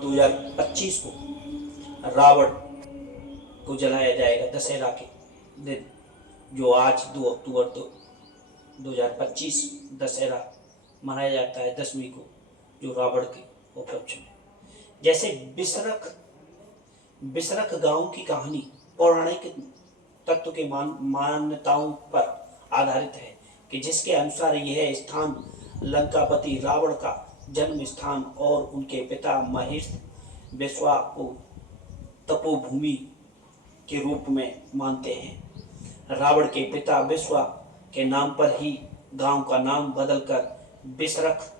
2025 को रावण को जलाया जाएगा दशहरा के दिन, जो आज 2 अक्टूबर 2025 दशहरा मनाया जाता है 10वीं को, जो रावण के उपलक्ष्य में। जैसे बिसरख गांव की कहानी पौराणिक तत्व के मान्यताओं पर आधारित है कि जिसके अनुसार यह स्थान लंकापति रावण का जन्म स्थान और उनके पिता महेश विश्वा को तपोभूमि के रूप में मानते हैं। रावण के पिता विश्वा के नाम पर ही गांव का नाम बदलकर बिसरख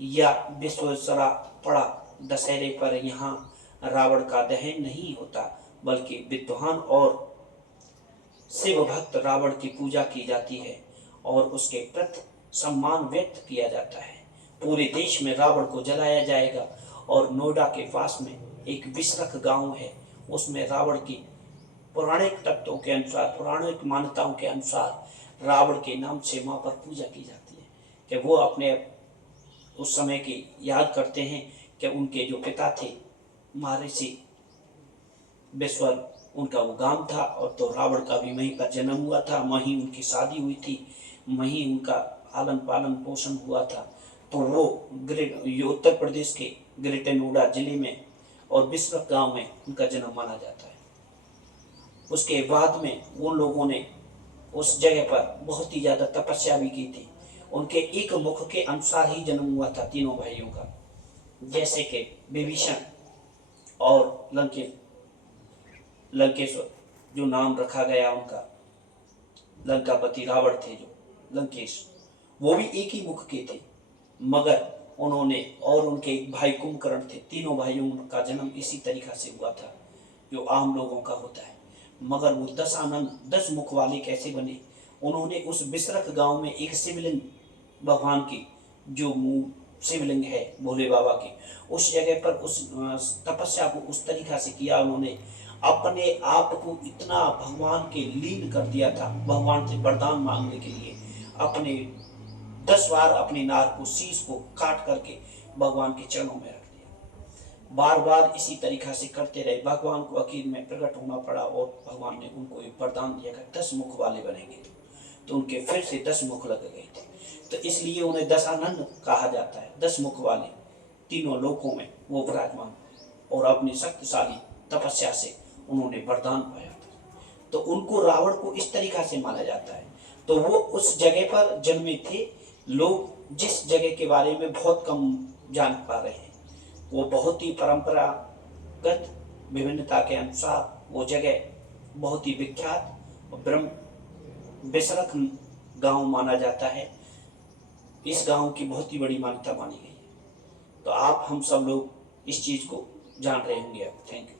या विश्वेश्वरा पड़ा। दशहरे पर यहाँ रावण का दहन नहीं होता, बल्कि विद्वान और शिव भक्त रावण की पूजा की जाती है और उसके प्रति सम्मान व्यक्त किया जाता है। पूरे देश में रावण को जलाया जाएगा और नोएडा के पास में एक बिसरख गांव है, उसमें रावण की पौराणिक तत्वों के अनुसार, पौराणिक मान्यताओं के अनुसार रावण के नाम से वहाँ पर पूजा की जाती है कि वो अपने उस समय की याद करते हैं कि उनके जो पिता थे महर्षि विश्वर, उनका वो गांव था और तो रावण का भी वहीं पर जन्म हुआ था, वहीं उनकी शादी हुई थी, वहीं उनका आलन पालन पोषण हुआ था। तो वो उत्तर प्रदेश के ग्रेटर नोएडा जिले में और बिसरख गांव में उनका जन्म माना जाता है। उसके बाद में उन लोगों ने उस जगह पर बहुत ही ज़्यादा तपस्या भी की थी। उनके एक मुख के अनुसार ही जन्म हुआ था तीनों भाइयों का, जैसे कि विभीषण और लंकेश्वर जो नाम रखा गया उनका, लंकापति रावण थे जो लंकेश, वो भी एक ही मुख के थे, मगर उन्होंने और उनके एक भाई कुंभकर्ण थे, तीनों भाइयों का जन्म इसी तरीका से हुआ था जो आम लोगों का होता है। मगर वो 10 आनंद 10 मुख वाले कैसे बने? उन्होंने उस बिसरख गांव में एक शिवलिंग भगवान की, जो शिवलिंग है भोले बाबा की, उस जगह पर उस तपस्या को उस तरीका से किया। उन्होंने अपने आप को इतना भगवान के लीन कर दिया था, भगवान से वरदान मांगने के लिए अपने 10 बार अपने नार को, शीश को काट करके भगवान के चरणों में रख दिया। बार बार इसी तरीका से करते रहे, भगवान को आखिर में प्रकट होना पड़ा और भगवान ने उनको एक वरदान दिया कि 10 मुख वाले बनेंगे। तो उनके फिर से 10 मुख लग गए थे, तो इसलिए उन्हें 10 आनंद कहा जाता है। 10 मुख वाले तीनों लोकों में वो विराजमान और अपनी शक्तिशाली तपस्या से उन्होंने वरदान पाया था। तो उनको रावण को इस तरीका से माना जाता है। तो वो उस जगह पर जन्मे थे। लोग जिस जगह के बारे में बहुत कम जान पा रहे हैं, वो बहुत ही परंपरागत विभिन्नता के अनुसार वो जगह बहुत ही विख्यात बिसरख गांव माना जाता है। इस गांव की बहुत ही बड़ी मान्यता मानी गई है। तो आप हम सब लोग इस चीज़ को जान रहे होंगे अब। Thank you.